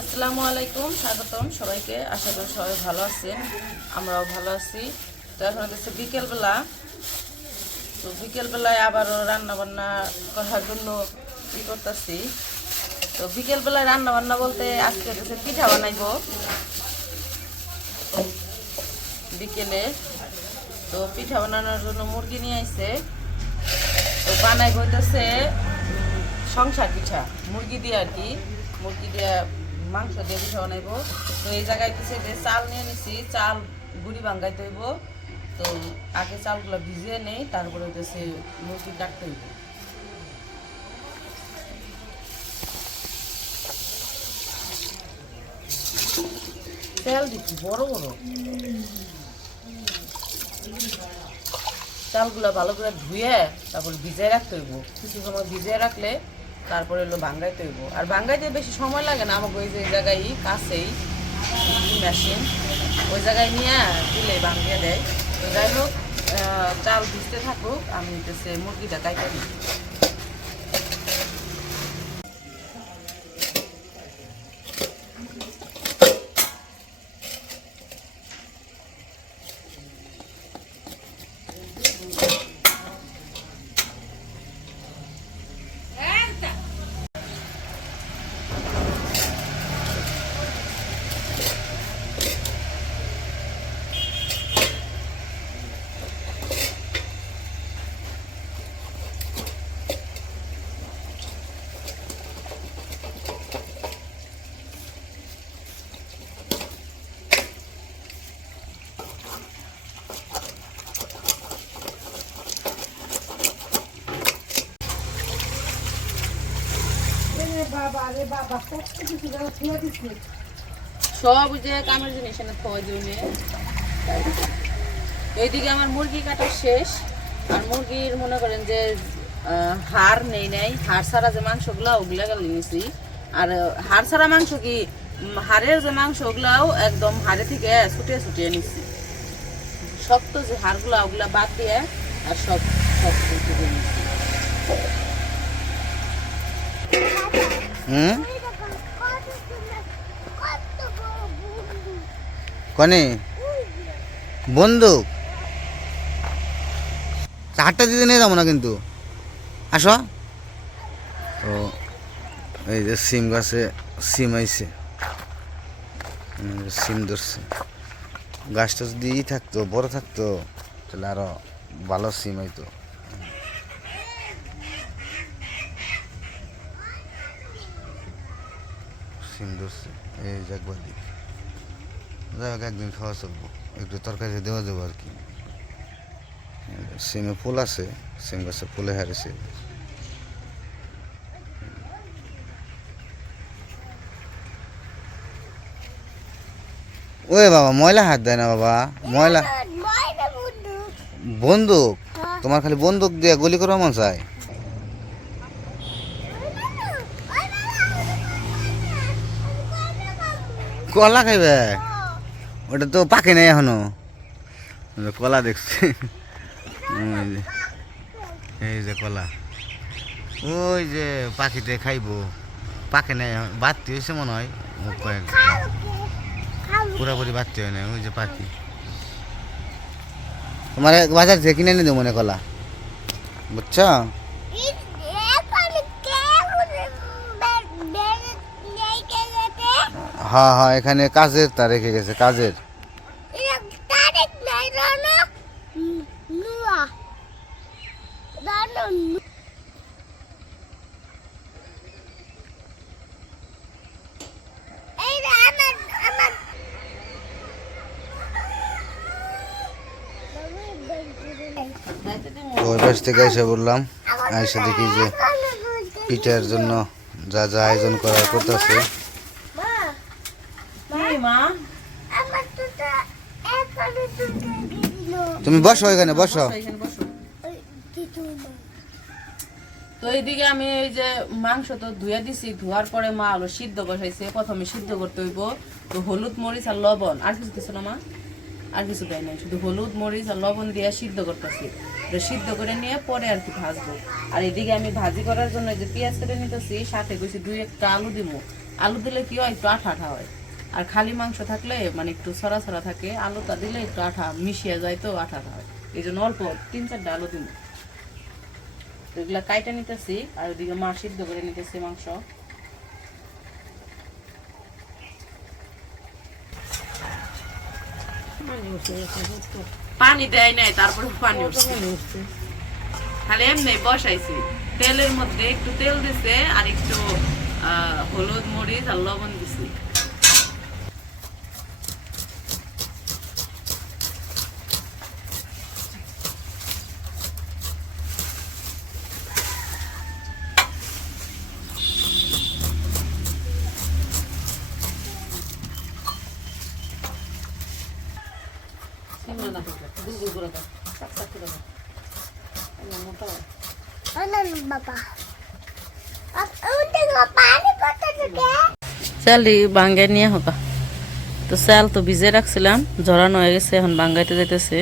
আসসালামু আলাইকুম, স্বাগতম সবাইকে। আশা করি সবাই ভালো আছেন, আমরাও ভালো আছি। তো এখন হচ্ছে বিকেলবেলা। তো বিকেলবেলায় আবারও রান্নাবান্না করার জন্য ই করতেছি। তো বিকেলবেলায় রান্না বান্না বলতে আজকে হচ্ছে পিঠা বানাইবো। বিকেলে। তো পিঠা বানানোর জন্য মুরগি নিয়ে আইছে। তো বানাই হইতেছে সংসার পিঠা, মুরগি দিয়ে আর কি। মুরগি দিয়ে মাংস দিয়ে পিঠা বানাইবো। তো এই জায়গায় যে চাল নিয়ে নিছি, চাল গুড়ি ভাঙ্গাইতে হইব। তো আগে চালগুলো ভিজিয়ে নেই, তারপরে হইতেছে মুরগি কাটতে হইব। তেল দিচ্ছি, বড় বড়। চালগুলো ভালো করে ধুয়ে তারপর ভিজিয়ে রাখতে হইব। কিছু সময় ভিজিয়ে রাখলে তারপরে হলো ভাঙ্গাইতে হইব। আর ভাঙ্গাইতে বেশি সময় লাগে না, আমাকে ওই যে জায়গায় কাছেই মেশিন ওই জায়গায় নিয়ে দিলে ভাঙ্গিয়ে দেয়। যাই হোক চাল ভিজতে থাকুক, আমি মুরগিটা কাইতে দিই। সব যে কামের জিনিস এনে খাওয়া জন্য। এইদিকে আমার মুরগি কাটা শেষ। আর মুরগির মনে করেন যে হাড় নেই নাই। হাড় ছাড়া যে মাংসগুলো, ওগুলা গেলে নিছি। আর, হাড় ছাড়া মাংস কি হাড়ের যে মাংস ওগুলাও একদম হাড়ে থেকে ছুটিয়ে ছুটিয়ে নিছি। শক্ত যে হাড়গুলা, ওগুলা বাদ দিয়ে আর সব সব ছুটিয়ে নিছি হুম? কনে? বন্দুক? চারটা দিতে নিয়ে যাব না কিন্তু। আসো। ও, এই যে সিম গাছে সিম আইছে। সিম ধরছে। গাছটা যদি ই থাকতো, বড় থাকতো, তাহলে আরও ভালো সিম হইতো সিম ধরছে। এই যে একবার দিক যাই হোক একদিন খাওয়া চলবো। একটু তরকারি দেওয়া যাব আর কি। সিমে ফুল আছে সিম গাছে ফুলে হারিয়েছে। ওই বাবা ময়লা হাত দেয় না বাবা ময়লা বন্দুক। তোমার খালি বন্দুক দিয়ে গুলি করা মন চায়? কলা খাইবে? ওটা তো পাকে নাই এখনও। কলা দেখছি। এই যে কলা। ওই যে পাখিতে খাইবো। পাকে নাই। বাড়তি হয়েছে মনে হয়। কয়েক পুরাপুরি বাড়তি হয় না ওই যে পাখি। তোমার বাজার থেকে কিনে নিয়ে দেবো মনে কলা। বুঝছ? হ্যাঁ হ্যাঁ এখানে কাজের তা রেখে গেছে কাজের। ওই পাশ থেকে এসে বললাম এসে দেখি যে পিঠার জন্য যা যা আয়োজন করার করতেছে। তুমি বসো এখানে, বসো। তো এইদিকে আমি এই যে মাংস তো ধুয়ে দিছি, ধোয়ার পরে মা হলো সিদ্ধ বসাইছে, প্রথমে সিদ্ধ করতে হইব। তো হলুদ, মরিচ আর লবণ, আর কিছু কিছু না মা? আর কিছু দেয় নাই, শুধু হলুদ, মরিচ আর লবণ দিয়ে সিদ্ধ করতেছি। তো সিদ্ধ করে নিয়ে পরে আর কি ভাজবো। আর এদিকে আমি ভাজি করার জন্য যে পেঁয়াজ কেটে নিতেছি, সাথে কইছি দুই একটা আলু দিব আলু দিলে কি হয়, একটু আঠা আঠা হয়। আর খালি মাংস থাকলে মানে একটু সরা সরা থাকে আলুটা দিলে একটু আঠা মিশিয়ে যায় তো আঠা হয়। এই জন্য অল্প তিন চারটা আলু তো এগুলা কাইটা নিতেছি আর ওদিকে মা সিদ্ধ করে নিতেছি মাংস। পানি দেয় নাই তারপরে পানি উঠছে? খালি এমনি বসাইছি। তেলের মধ্যে একটু তেল দিছে আর একটু আহ, হলুদ মরিচ আর লবণ দিছি সিমলা না গুল গুল করে দাও চাক চাক করে দাও এমন মোটা হয়। চালি বাঙ্গাই নিয়ে হোকা তো চাল তো ভিজে রাখছিলাম ঝরানো হয়ে গেছে এখন বাঙ্গাইতে যাইতেছে।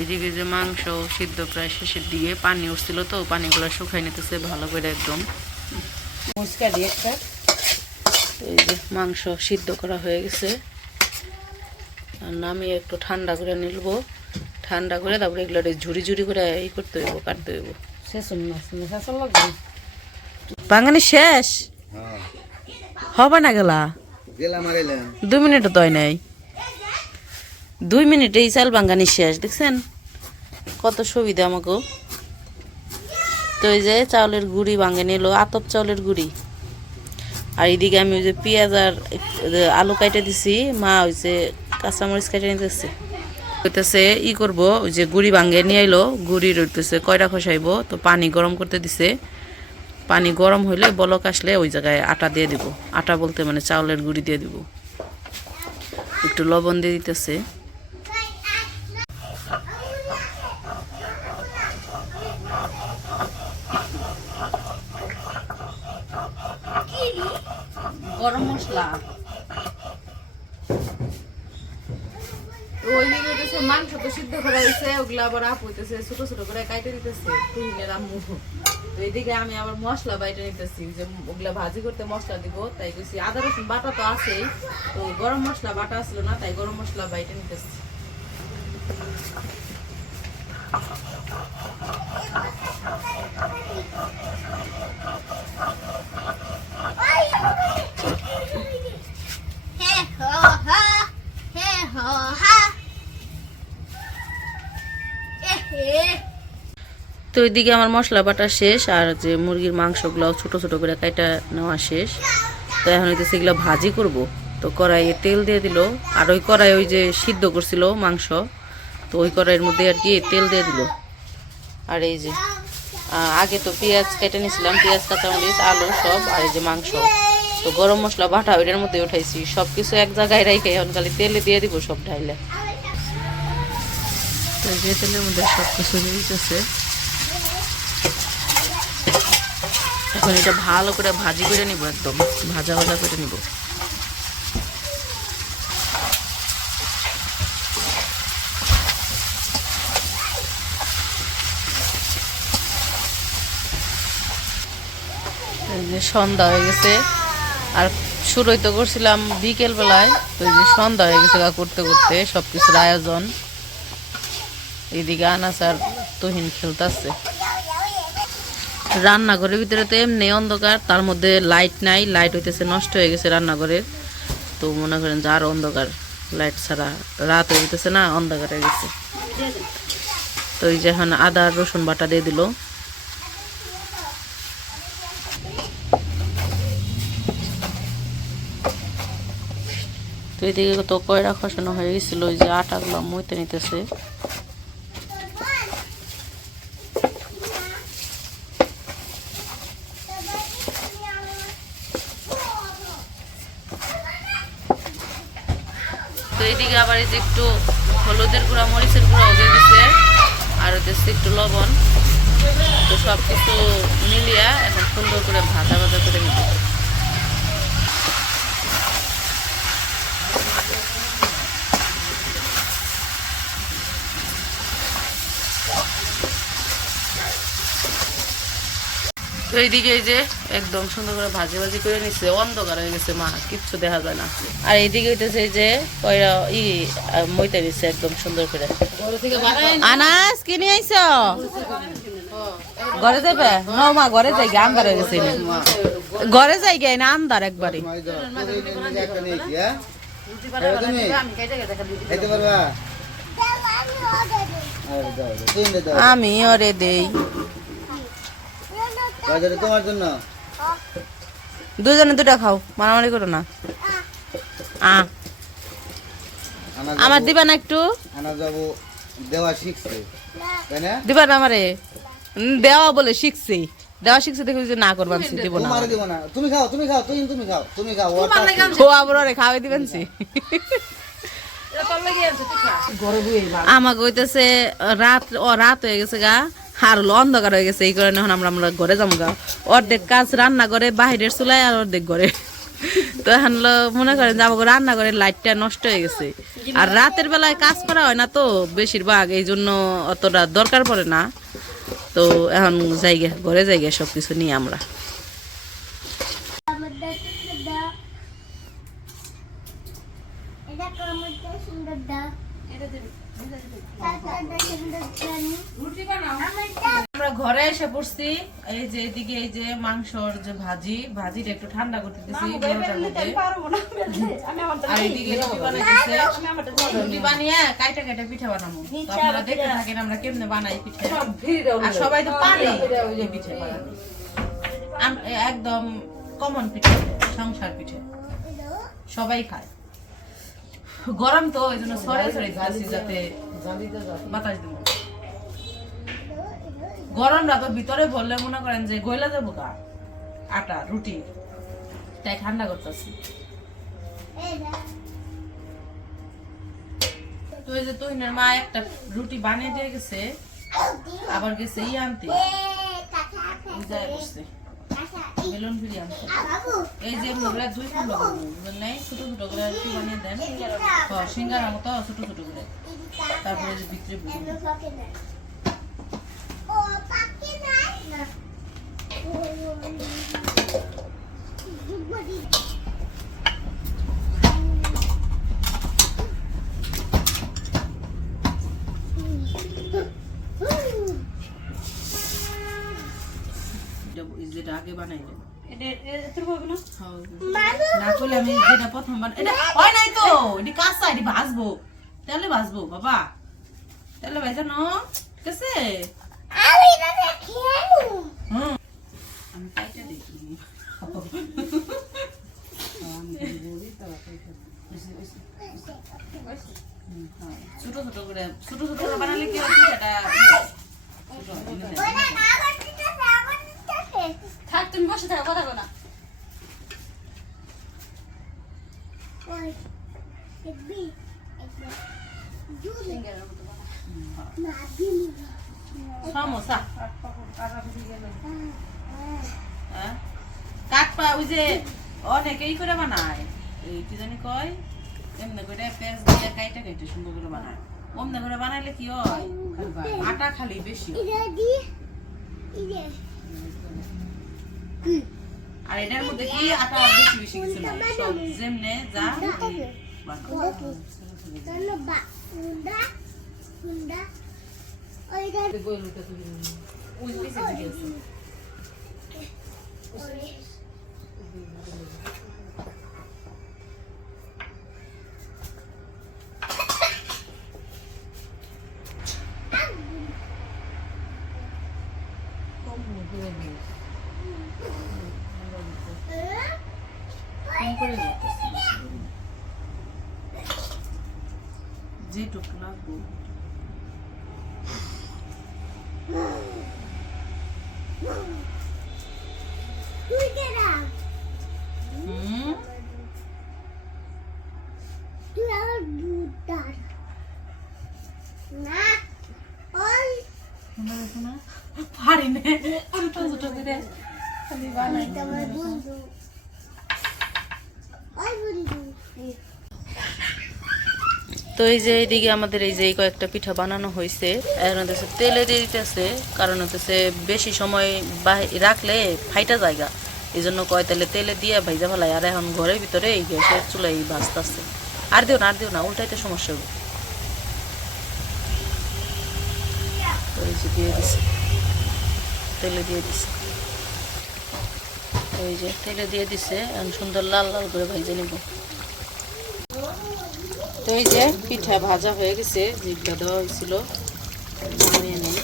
এদিকে যে মাংস সিদ্ধ প্রায় শেষের দিকে পানি উঠছিল তো পানিগুলো শুকাই নিতেছে ভালো করে একদম। মুচকা দিয়ে একটা এই যে মাংস সিদ্ধ করা হয়ে গেছে। আর নামিয়ে একটু ঠান্ডা করে নিলব। ঠান্ডা করে তারপরে এগুলো ঝুড়ি ঝুড়ি করে এই করতে হইব কাটতে হইব। শেষ বাঙালি শেষ? হবে না গেলা? দুই মিনিটও তয় নাই। দুই মিনিটে এই চাল বাঙ্গানি শেষ দেখছেন? কত সুবিধা আমাকে তো এই যে চাউলের গুড়ি ভাঙে নিল আতপ চাউলের গুড়ি। আর এইদিকে আমি ওই যে পেঁয়াজ আর আলু কাইটে দিছি মা ওই যে কাঁচামরিচ কাইটে নিতেছে হইতেছে ই করব ওই যে গুড়ি ভাঙে নিয়ে আইলো গুড়ি রইতেছে কয়টা খসাইবো তো পানি গরম করতে দিছে। পানি গরম হইলে বলক আসলে ওই জায়গায় আটা দিয়ে দিব। আটা বলতে মানে চাউলের গুড়ি দিয়ে দিব। একটু লবণ দিয়ে দিতেছে। গরম মশলা। মাংস তো সিদ্ধ করা হয়েছে আবার আপ ছোট ছোট করে কাইটে দিতেছে তুহিনের এইদিকে আমি আবার মশলা বাইটে নিতেছি, যে ওগুলা ভাজি করতে মশলা দিব, তাই কইছি আদা, রসুন, বাটা তো আছেই, তো গরম মশলা বাটা আসলো না, তাই গরম মশলা বাইটে নিতেছি। তো ওইদিকে আমার মশলা বাটা শেষ, আর যে মুরগির মাংসগুলো ছোট ছোট করে কাইটা নেওয়া শেষ। তো এখন হইতেছে সেগুলো ভাজি করব। তো কড়াইয়ে তেল দিয়ে দিল, আর ওই কড়াই ওই যে সিদ্ধ করছিল মাংস, তো ওই কড়াইয়ের মধ্যে আর কি তেল দিয়ে দিল। আর এই যে আগে তো পেঁয়াজ কেটে নিয়েছিলাম পেঁয়াজ, কাঁচামরিচ, আলু সব, আর এই যে মাংস। তো গরম মশলা বাটা ওইটার মধ্যে উঠাইছি। সব কিছু এক জায়গায় রেখে এখন খালি তেলে দিয়ে দিব সব ঢাইলে। তো যে তেলের মধ্যে সব কিছু দিতেছে এখন এটা ভালো করে ভাজি করে নিব একদম। ভাজা ভাজা করে নিব। সন্ধ্যা হয়ে গেছে। আর শুরুই তো করছিলাম বিকেল বেলায় তো এই যে সন্ধ্যা হয়ে গেছে করতে করতে সব কিছুর আয়োজন। এইদিকে আনাস আর তহিন খেলতেছে। রান্নাঘরের ভিতরে তো এমনি অন্ধকার, তার মধ্যে লাইট নাই লাইট হইতেছে নষ্ট হয়ে গেছে রান্নাঘরের। তো মনে করেন যে আরও অন্ধকার লাইট ছাড়া রাত হয়ে না, অন্ধকার হয়ে গেছে। তো এই যে এখন আদা, রসুন বাটা দিয়ে দিল। তো এদিকে তো কয়রা খসানো হয়ে গেছিল, ওই যে আটাগুলো মইতে নিতেছে তো এইদিকে আবার এই যে একটু হলুদের গুঁড়া, মরিচের গুঁড়া দিয়ে দিছে, আর দিচ্ছে একটু লবণ। তো সব কিছু মিলিয়া এখন সুন্দর করে ভাজা ভাজা করে নিব। এইদিকে এই যে একদম সুন্দর করে ভাজি ভাজি করে নিচ্ছে অন্ধকার হয়ে গেছে মা, কিচ্ছু দেখা যায় না। আর এইদিকে হইতেছে যে কয়রা ই মইতে নিচ্ছে একদম সুন্দর করে। আনাস কি নিয়ে আইছ? ঘরে যাবে ন মা, ঘরে যাই গে আন্দার হয়ে গেছে ঘরে যাই গে না আন্দার একবারে। আমি ওরে দেই। বাজারে তোমার জন্য। দুজনে দুটা খাও মারামারি করো না। আ। আমার দিবা না একটু? আনা যাব দেওয়া শিখছে। তাই না? দিবা না আমারে? দেওয়া বলে শিখছি। দেওয়া শিখছে দেখে যে না করবাম সে দিব না দিব না। তুমি খাও তুমি খাও তুমি তুমি খাও তুমি খাও ও আবার ওরে খাওয়াই দিবেন সি আমাকে হইতেছে রাত ও রাত হয়ে গেছে গা। আর হলো অন্ধকার হয়ে গেছে, এই কারণে এখন আমরা আমরা ঘরে যাব গা। অর্ধেক কাজ রান্না করে বাহিরের চুলায় আর অর্ধেক ঘরে। তো এখন মনে করেন যে রান্না করে লাইটটা নষ্ট হয়ে গেছে। আর রাতের বেলায় কাজ করা হয় না তো, বেশিরভাগ এই জন্য অতটা দরকার পড়ে না। তো এখন জায়গা ঘরে জায়গা সব কিছু নিয়ে আমরা। পড়ছি এই যে এদিকে এই যে মাংসর যে ভাজি ভাজিটা একটু ঠান্ডা করতে দিছি আর এদিকে রুটি বানাইতেছে। রুটি বানিয়ে কাইটা কাইটা পিঠা বানাবো। তো আপনারা দেখতে থাকেন আমরা কেমনে বানাই পিঠা। আর সবাই তো পারে এই পিঠে একদম কমন পিঠে সংসার পিঠে। সবাই খায়। গরম তো এই জন্য সরে সরে যাতে বাতাস দিব গরমটা তো ভিতরে বললে মনে করেন যে গইলা যাব গা। আটা, রুটি। তাই ঠান্ডা করতেছি। তো এই যে তুহিনের মা একটা রুটি বানিয়ে দিয়ে গেছে, আবার গেছে ই আনতে। বেলুন ফিরি আনতে। এই যে ছোট ছোট করে বানিয়ে দেন? সিঙ্গার মতো ছোট ছোট করে। তারপরে ভিতরে বেলুন এটা- এই যেটা আগে বানাইলেন না করলে আমি যেটা প্রথম এটা হয় নাই তো এটি কাঁচা এটি ভাজবো তেলে ভাজবো বাবা তেলে ভাজানো ঠিক আছে হুম আমি কাইটা দেখি হ্যাঁ। ছোট ছোট করে ছোট ছোট করে বানালে কি সেটা ছোট এনে দেন। থাক তুমি বসে থাকো কথা বলো না। সমোসা? কাঠ পা ওই যে অনেকেই করে বানায়। এই কি জানি কয়? এমনি করে পেঁয়াজ দিয়ে কাইটা কাইটা সুন্দর করে বানায়। অমনি করে বানাইলে কি হয়? আটা খালি বেশি আর এটার মধ্যে কি আটা বেশি বেশি কিছু নাই? সব যেমনে যা বানাও। ওই পিছে দিকে আছে। কম করে দিতেছি। যেটুকু লাগবে হুম শোনা যাচ্ছে না? পারি না ছোট ছোট করে খালি বানাই তো এই যে এইদিকে আমাদের এই যে এই কয়েকটা পিঠা বানানো হয়েছে এখন হচ্ছে তেলে দিয়ে দিতেছে, কারণ হচ্ছে বেশি সময় রাখলে ফাইটা জায়গা। এই জন্য কয় তাহলে তেলে দিয়ে ভাইজা ফেলাই আর এখন ঘরের ভিতরে এই গ্যাসের চুলাই বাঁচতেছে আর দিও না, আর দিও না, উল্টাইতে সমস্যা হবে। দিয়ে তেলে দিয়ে দিছে। এই যে তেলে দিয়ে দিছে, এখন সুন্দর লাল লাল করে ভাইজে নিব। তো এই যে পিঠা ভাজা হয়ে গেছে জিভটা দেওয়া হয়েছিল। নামিয়ে নেই।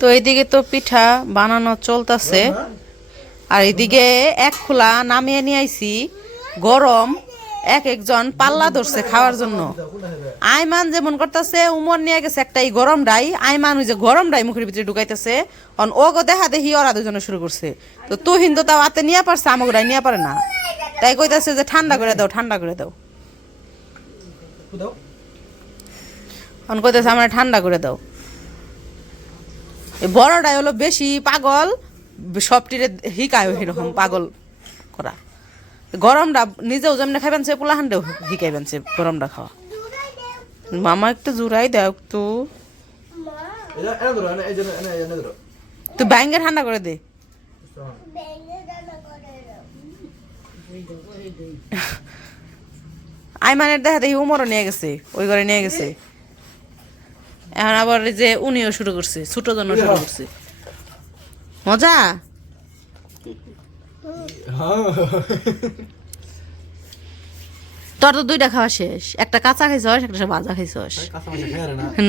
তো এইদিকে তো পিঠা বানানো চলতেছে। আর এদিকে এক খোলা নামিয়ে নিয়ে আইছি। গরম, এক একজন পাল্লা ধরছে খাওয়ার জন্য। আইমান যেমন করতেছে, উমর নিয়ে গেছে একটা এই গরম ডাই। আইমান ওই যে গরম ডাই মুখের ভিতরে ঢুকাইতেছে। অন ও গো দেখা দেখি ওরা দুজনে শুরু করছে। তো তুহিন হিন্দু তাও হাতে নিয়ে পারছে আমাকে ডাই নিয়ে পারে না। তাই কইতাছে যে ঠান্ডা করে দাও, ঠান্ডা করে দাও। অন কইতাছে আমার ঠান্ডা করে দাও। বড়টাই হলো বেশি পাগল। সবটিরে হিকায় এরকম পাগল করা। গরমটা নিজেও যেমনি খাইবেন সে পোলাহানটাও হিকাইবেন সে গরমটা খাওয়া। মামা একটু জুড়াই দাও একটু। তুই ব্যাঙ্গে ঠান্ডা করে দে। আইমানের দেখা দেখি উমরও নিয়ে গেছে ওই ঘরে নিয়ে গেছে। এখন আবার যে উনিও শুরু করছে ছোট জন্য শুরু করছে। মজা? তোর তো দুইটা খাওয়া শেষ। একটা কাঁচা খাইছস একটা ভাজা খাইছস।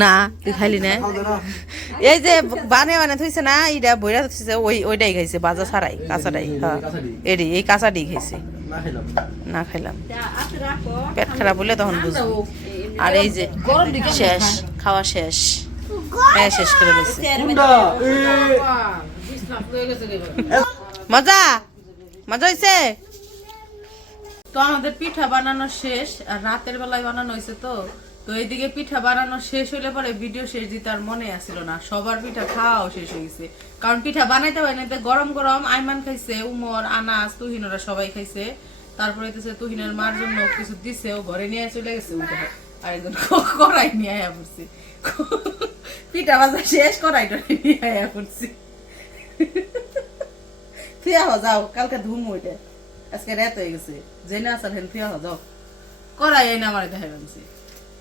না। তুই খাইলি না? এই যে বানে বানে থইছে না এইটা বইরা থইছে ওই ওইটাই খাইছে ভাজা ছাড়াই কাঁচাটাই হ্যাঁ। এডি এই কাঁচাটাই খাইছে। না খাইলাম। পেট খারাপ হলে তখন বুঝব আর এই যে শেষ খাওয়া শেষ। হ্যাঁ শেষ করে দিচ্ছে মজা? মজা হয়েছে তো আমাদের পিঠা বানানো শেষ, আর রাতের বেলায় বানানো হয়েছে তো। তো এইদিকে পিঠা বানানো শেষ হইলে পরে ভিডিও শেষ দিতে আর মনে আসছিল না। সবার পিঠা খাওয়াও শেষ হয়ে গেছে। কারণ পিঠা বানাইতে হয় না গরম গরম আইমান খাইছে, উমর, আনাস, তুহিনরা সবাই খাইছে। তারপরে হইতেছে তুহিনের মার জন্য কিছু দিছে, ও ঘরে নিয়ে চলে গেছে আর একজন কড়াই নিয়ে আয়া পড়ছে। পিঠা বাজা শেষ, কড়াইটা নিয়ে আয়া পড়ছে। ফিয়া হো যাও, কালকে ধুম ওইটা। আজকে রাত হয়ে গেছে। জেনে আসার হেন ফিয়া হো করাই এই না আমার দেখা গেছে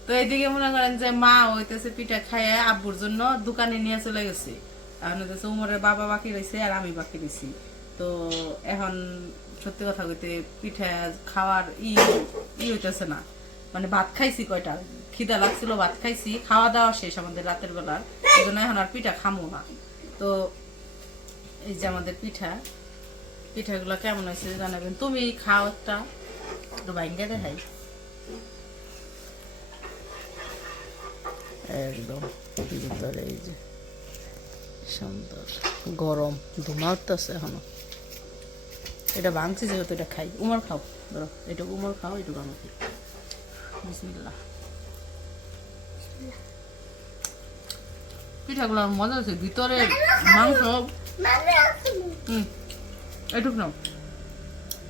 তো এইদিকে মনে করেন যে মা হইতেছে পিঠা খাইয়ে আব্বুর জন্য দোকানে নিয়ে চলে গেছে। এখন হইতেছে উমরের বাবা বাকি রয়েছে আর আমি বাকি রয়েছি তো এখন সত্যি কথা কইতে পিঠা খাওয়ার ই ই হইতেছে না। মানে ভাত খাইছি কয়টা? খিদা লাগছিল, ভাত খাইছি। খাওয়া দাওয়া শেষ আমাদের রাতের বেলার। এই জন্য এখন আর পিঠা খামো না। তো এই যে আমাদের পিঠা পিঠাগুলো কেমন হয়েছে জানাবেন। তুমি খাও একটা একটু ভাঙ্গে দেখাই। একদম ভিতরে এই যে সুন্দর। গরম ধুমা উঠতেছে এখনও। এটা ভাঙছি যেহেতু এটা খাই। উমর খাও ধরো এটা উমর খাও এটুকু আমাকে বিসমিল্লাহ। পিঠাগুলো মজা হচ্ছে ভিতরে মাংস হুম এটুক নাও।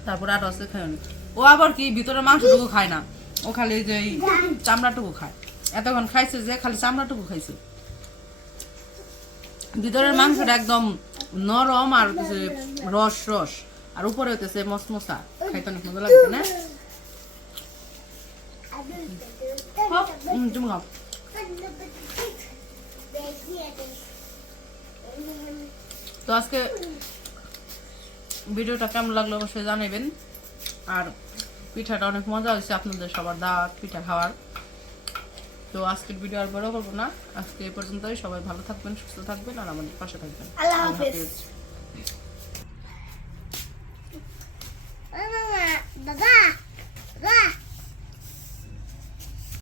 তারপর আর আছে খায় না। ও আবার কি ভিতরে মাংসটুকু খায় না। ও খালি যে চামড়াটুকু খায়। এতক্ষণ খাইছে যে খালি চামড়াটুকু খাইছে। ভিতরের মাংসটা একদম নরম আর হচ্ছে রস রস। আর উপরে হইতেছে মসমসা। খাইতে অনেক মজা লাগবে না? তুমি খাও। তো আজকে ভিডিওটা কেমন লাগল অবশ্যই জানাবেন। আর পিঠাটা অনেক মজা হয়েছে আপনাদের সবার দাওয়াত পিঠা খাওয়ার। তো আজকের ভিডিও আর বড় করব না। আজকে এ পর্যন্তই। সবাই ভালো থাকবেন সুস্থ থাকবেন আর আমাদের পাশে থাকবেন। আল্লাহ হাফেজ। বাবা।